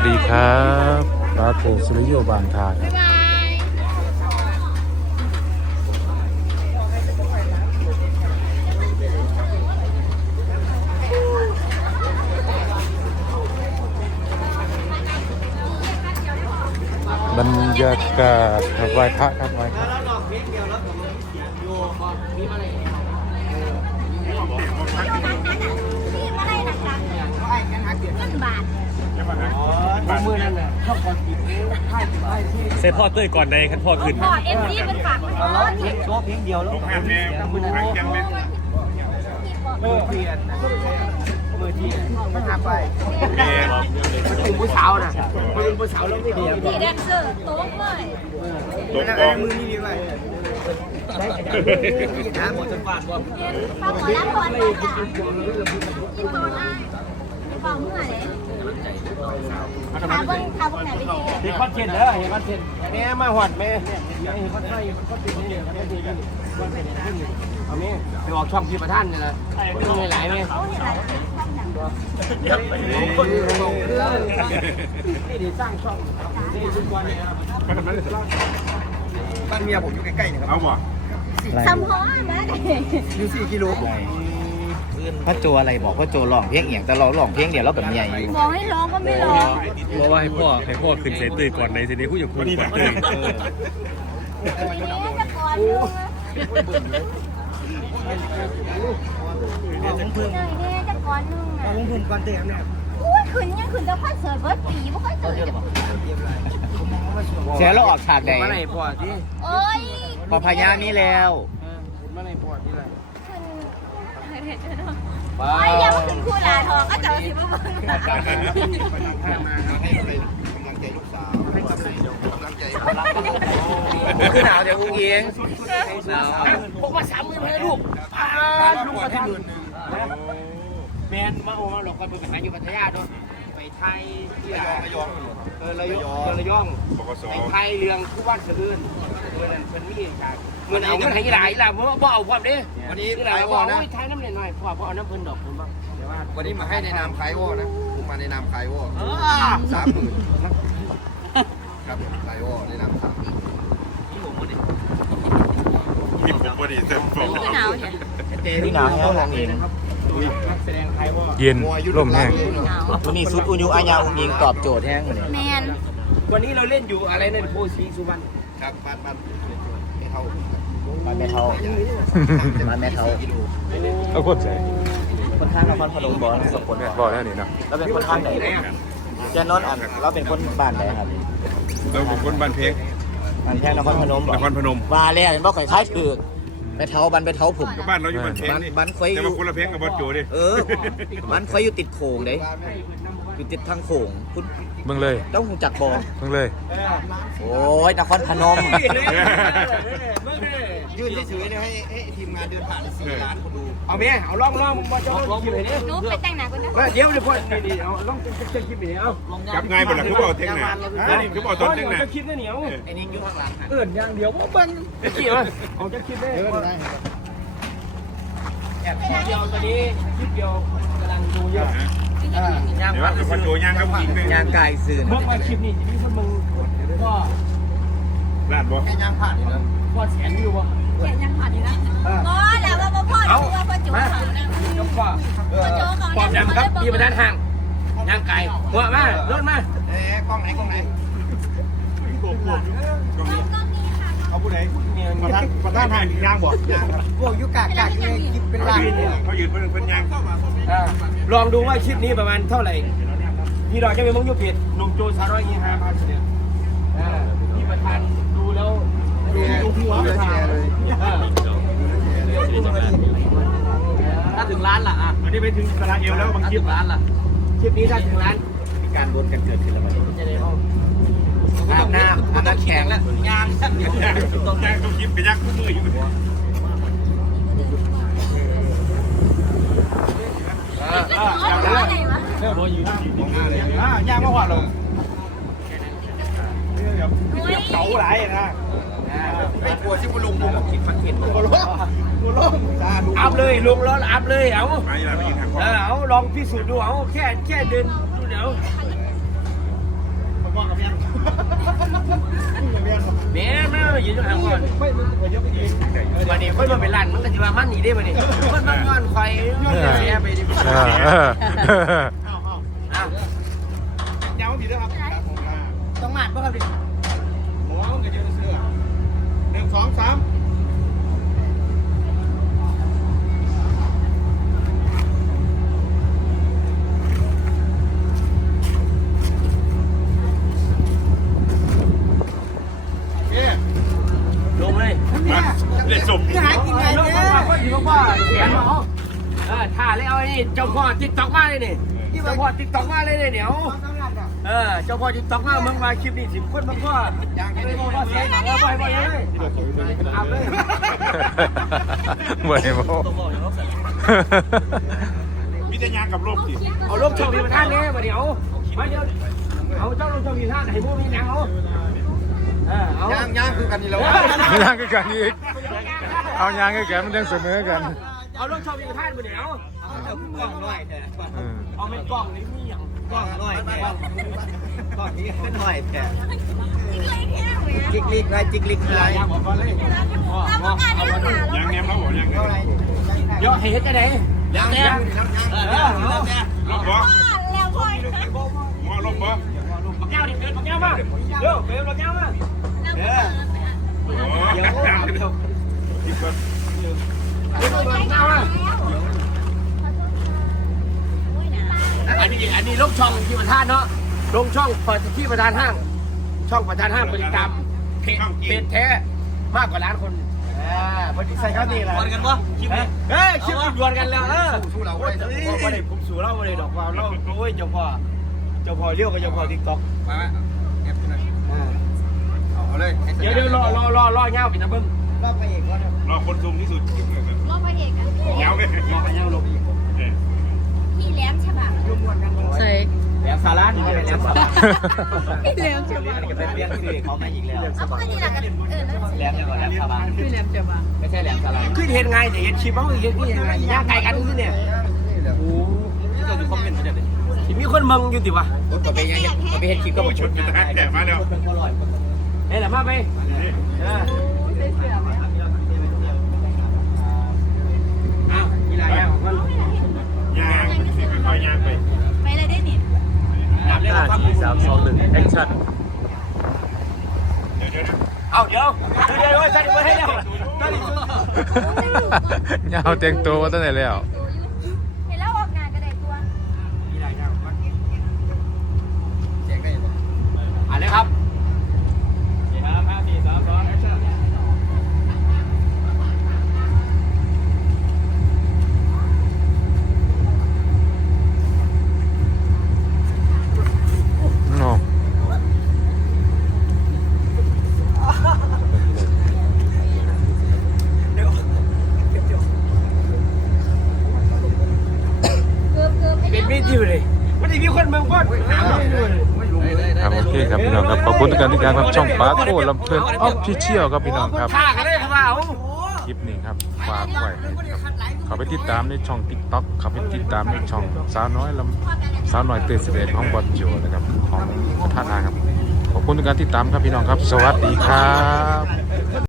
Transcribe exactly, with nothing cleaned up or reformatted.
ดีครับบาโกสุริโยบางทาครับบรรยากาศครับไหว้พระครับไหว้พระมือนั่นน่ะชอบก่อนกินให้ให้ที่เซตพ่อเต้ยก่อนในขั้นพ่อขึ้นพ่อเอ็มซีเป็นฝากมันร้องเพลงร้องเพลงเดียวแล้วมือแม่มือนั่นมือเปลี่ยนมือที่มันหาไปมันเป็นผู้สาวน่ะมันเป็นผู้สาวแล้วไม่ดีดีแดนเซอร์โต๊ะเลยตกกองมือนี่ดีไหมใช่นะหมดจนฟาดว่าฟังหมอลำก่อนเลยค่ะกินโซนได้ฟังเมื่อไหร่ขาเบิ้งขาเบิ้งไหนไปทีเห็นคอนเทนต์แล้วเห็นคอนเทนต์แม่มาหวัดแม่เห็นคอนเทนต์คอนเทนต์นี่คอนเทนต์นี่คอนเทนต์นี่เอาแม่ไปออกช่องพี่ประท่านนี่แหละต้องหลายๆแม่เขาเห็นอะไรช่องหนังนี่ดีสร้างช่องนี่ทุกวันนี้ครับบ้านเมียผมอยู่ใกล้ๆนี่ครับเอาบ่ซัมฮอนะอยู่สี่กิโลพ่อโจอะไรบอกพ่อโจร้องเพลงเอียงแต่เราร้องเพลงเดียวเราแบบใหญ่อยู่บอกให้ร้องก็ไม่ร้องเพราะว่าให้พ่อให้พ่อขึ้นเซตเต้ยก่อนในทีนี้ผู้หญิงคนก่อนเต้ยทีนี้จะก่อนนึงเนี่ยจะก่อนนึงอ่ะลงทุนก่อนเต็มเนี่ยอุ้ยขึ้นยังขึ้นจะคอนเสิร์ตเบิร์ดปีไม่ค่อยเจอจะบอกเสียเราออกฉากใดมาไหนพอที่เอ้ยพอพญานี้แล้วมาไหนพอที่ไรขึ้นโอ้ยอย่ามาขึ้นคู่หลาทองก็จะมาสิบมึงคือหนาวเดี๋ยวอุ้งอิงหนาวพกมาสามหมื่นให้ลูกพาลูกมาที่หมื่นหนึ่งแมนมาโอ้มาหลอกกันไปหาอยู่พัทยาด้วยไปไทยที่ระยองเออระยองระยองไปไทยเรืองคู่บ้านสะดือนเมื่อนั้นเป็นวิธีการเงินเอาเงินให้หลายล่ะเพราะว่าเอาความดิวันนี้หลายว่าโอ้ยไทยน้ำหน่อยพ่อพ่อเอาน้ำเพิ่นดอกเพิ่นบ้างวันนี้มาให้ในนามคลายวอนะผมมาในนามคลายวอสามหมื่นครับคลายวอในนามสามมีผมพอดีเต็มผมไม่หนาวเนี่ยนี่หนาวแห้งลงอิงนักแสดงไทยว่าเย็นร่มแห้งหนาววันนี้สุดอุยุอาญาอุ้งอิงตอบโจทย์แห้งเลยแมนวันนี้เราเล่นอยู่อะไรนั่นโพสีสุวรรณครับบ้านบ้านไม่เท่ามันแม่เท้ามันแม่เท้าเอาโคตรใจคนข้างนครพนมบอกสมบูรณ์บอกแล้วนี่นะเราเป็นคนข้างไหนเจนนนท์อันเราเป็นคนบ้านไหนครับเราเป็นคนบ้านเพกบ้านแพงนครพนมบอกนครพนมว่าแล้วเห็นบอกคล้ายๆถือไปเท้าบันไปเท้าผมบ้านเราอยู่บ้านเพกบันนี่บันควายอแต่มายู่คนละเพกกับบอสโจดิเออบันควายอยู่ติดโขงเด้อยู่ติดทางโขงคุณเบิ่งเลยต้องหูจักบอเบิ่งเลยโอ้ยนครพนมยื่นเฉยๆเนี่ยให้ให้ทีมงานเดินผ่านสี่ล้านคนดูเอาแม่เอาล่องล่องมึงมาจะล่องคลิปให้เนี่ยหนูไปแต่งหน้าก่อนนะเดี๋ยวเดี๋ยวพ่อนี่เอาล่องจะคลิปให้เอาจับง่ายบ่ล่ะคือบอกเท่งหนานี่คือบอกตอนเท่งหนาจะคลิปเนี่ยเหนียวไอ้นี่อยู่ข้างหลังเอื่นอย่างเดียวว่าบังเกี่ยวเอาจะคลิปได้แอบเดียวตอนนี้คลิปเดียวกำลังดูเยอะย่างเดี๋ยวว่าบอสโจย่างครับผู้หญิงเลยย่างกายซื่อเมื่อมาคลิปนี้ที่มึงก็ลาดบ่แค่ย่างผ่านนี่นะก็แสนวิววะแกยังผ่านอยู่นะก็แล้วว่าพ่อหนูว่าพ่อจูเขานะยกฟ้าพ่อจูเขาปอบเนี่ยดำครับมีประธานห่างย่างไก่หัวมารถมาเอ๊ะกล้องไหนกล้องไหนเขาผู้ใดประธานประธานห่างย่างบ่พวกยุกากกากเนี่ยคิดเป็นล้านเขายืนเพิ่นเพิ่นย่างลองดูว่าคลิปนี้ประมาณเท่าไหร่พี่ดอกจะเป็นมุ้งยุปิดหนุ่มโจสามร้อยยี่ห้าพันเนี่ยพี่ประธานดูแล้วดูหัวประธานเลยถ้าถึงล้านล่ะอ่ะอันนี้ไปถึงสระเอวแล้วบางคลิปล้านล่ะคลิปนี้ถ้าถึงล้านมีการบนกันเกิดขึ้นแล้วมันจะได้ห้องอาบน้ำอาบน้ำแข็งยางย่างต้องย่างต้องคลิปไปย่างคู่มืออยู่อะไรวะยางมาหัวลงเก๋าหลายนะไม่กลัวที่คุณลุงผมคิดฝันเห็นกูลงกูลงอัพเลยลงแล้วอัพเลยเอาไปล่ะไปยืนทางขวาเอาลองพิสูจน์ดูเอาแค่แค่เดินดูเดี๋ยวแม่แม่ยืนอยู่ข้างก่อนวันนี้ค่อยมาเป็นร้านมันก็จะมามันนี่ได้มานี่มันมันย้อนไฟเสียไปดิเออเอออ้าวยาวดีด้วยครับต้องมาดป่ะครับดิหมอมันก็เยอะเสื้อหนึ่งสองสามลงเลยเล่นสมหายกินไงเนี่ยพ่อถือว่าเสียงเหรอเออถ่าเลยเอาไอ้นี่เจ้าพ่อติ๊กต็อกมาเลยนี่เจ้าพ่อติ๊กต็อกมาเลยเนี่ยเดี๋ยวเออเจ้าพ่อติ๊กต็อกมาเมื่อมาคลิปนี้สิบคนมันก็ยังไม่พอเสียงเออไปไปเลยเอาเลยบ่ได้บ่มิตรยางกับโลกสิเอาลูกชมพีมาท่านเนี่ยมาเดี๋ยวมาเดี๋ยวเอาเจ้าลูกชมพีท่านให้พวกนี้นะเอาเออเอาย่างย่างคือกันนี่แล้วมีทางคือกันอีกเอายางคือกันมันยังเสมอกันเอาลูกชมพีมาท่านมาเดี๋ยวเอาเจ้ากล้องน้อยเถอะเออเอาเป็นกล้องนี่มีอย่างกล้องน้อยแท้กล้องนี้น้อยแท้จิกเล็กแค่ไหนจิกลิกไรจิกลิกไรยางบอกก่อนเลยเราต้องการให้หนายางแนมแล้วบอกยางแนมเดี๋ยวเห็นจะไหนยางแน่เออเอาลบบ่แล้วพ่อหมอลบบ่ปักแก้วดิเดินปักแก้วมาเร็วเร็วปักแก้วมาโอ้ยเดี๋ยวเดี๋ยวอีกคนเร็วปักแก้วมาอันนี้อันนี้ลงช่องที่ประธานเนาะลงช่องเปิดที่ประธานห้าง ช่องประธานห้างบริกรรมเพจเพจแท้มากกว่าล้านคนอ่าบริษัทเขานี่แหละดวลกันวะคลิปนี้เฮ้ยคลิปดวลกันแล้วเออสู้เราโอ้ได้ยผมไม่ได้ผมสู้เราไม่ได้ดอกว่าเราโอ้ยเจ้าพ่อเจ้าพ่อเลี้ยวกับเจ้าพ่อติ๊กต็อกมาเก็บหน่อยเอาเลยเดี๋ยวเดี๋ยวรอรอรอรอเงาปิดนะเบิ้มรอบไปอีกว่ารอคนซูมที่สุดรอบพระเอกกันยาวเลยรอไปเงาลงพี่แหลมฉบับใส่แหลมสาระนี่เป็นแหลมสาระพี่แหลมจะมาจะเป็นเรื่องที่เขามาอีกแล้วเอาพวกนี้แหละกันเออแล้วแหลมยังก่อนแหลมชาวบ้านพี่แหลมจะมาไม่ใช่แหลมชาวบ้านขึ้นเห็นไงแต่เห็นคลิปเขาเห็นนี่ยังไงย่างไก่กันขึ้นเนี่ยโอ้ที่เราดูคอมเมนต์มาจากไหนที่มีคนมึงอยู่ติวะก็ไปยังก็ไปเห็นคลิปก็โอ้บอกชุดเป็นทหารแก่มาแล้วเป็นคนลอยเฮ้ยแหละมาไปเออใส่เสื้อไหมอ้าวมีอะไรอ่ะมันยางสิค่อยๆยางไปไปเลยได้หนิดับเลยห้าสี่สามสองหนึ่งแอคชั่นเดี๋ยวเดี๋ยวนะเอาเดี๋ยวเดี๋ยวว่าฉันไม่ให้แล้วยาวเต็งตัวมาตั้งแต่แล้วเห็นแล้วออกงานก็ได้ตัวมีอะไรอ่ะแจกได้ปะอ่านเลยครับสี่ครับห้าสี่สามสองแอคชั่นโอ้เกือบเกือบไปเป็นมีดอยู่เลยวันนี้มีคนเมืองก้อนหาไม่รู้เลยครับโอเคครับพี่น้องครับขอบคุณทุกการที่การรับช่องปาโก้ลำเพลินออฟฟิเชียลครับพี่น้องครับฆ่ากันเลยครับว่าคลิปนี้ครับฝากไว้ครับเขาไปติดตามในช่อง TikTok เขาไปติดตามในช่องสาวน้อยลำสาวน้อยเตือนเสด็จของบอลโจนะครับของท่านาครับขอบคุณทุกการติดตามครับพี่น้องครับ สวัสดีครับ